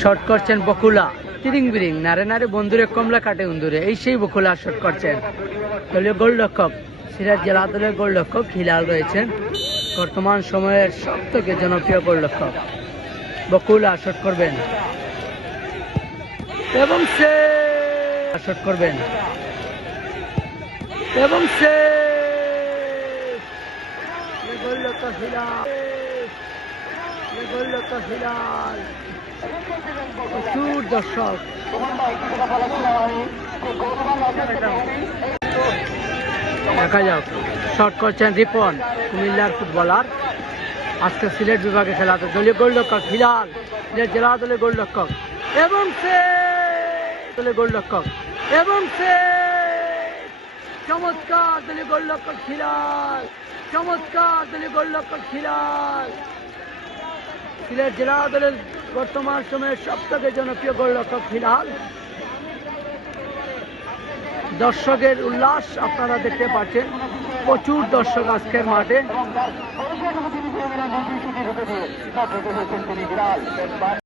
Shot করছেন বকুলা, তিরিং বিরিং, নারে নারে বন্ধুরে কমলা কাটে উন্দুরে, এই সেই বকুলা শট করছেন। দলীয় গোলরক্ষক, সিরাজ জেলা দলের গোলরক্ষক হিলাল রয়েছেন, বর্তমান সময়ের সব থেকে জনপ্রিয় গোলরক্ষক। বকুলা শট করবেন এবং সে শট করবেন এবং সে গোলরক্ষক হিলাল, গোলরক্ষক হিলাল। প্রচুর দর্শক, দেখা যাক। শট করছেন রিপন, কুমিল্লার ফুটবলার, আজকে সিলেট বিভাগে খেলাতে। দলীয় গোলরক্ষক হিলাল, সিলেট জেলা দলের গোলরক্ষক এবং সে দলের গোলরক্ষক এবং সে চমৎকার দলীয় গোলরক্ষক হিলাল, চমৎকার দলীয় গোলরক্ষক হিলাল। সিলেট জেলা দলের বর্তমান সময়ের সব থেকে জনপ্রিয় গোলরক্ষক হিলাল। দর্শকের উল্লাস আপনারা দেখতে পাচ্ছেন, প্রচুর দর্শক আজকের মাঠে।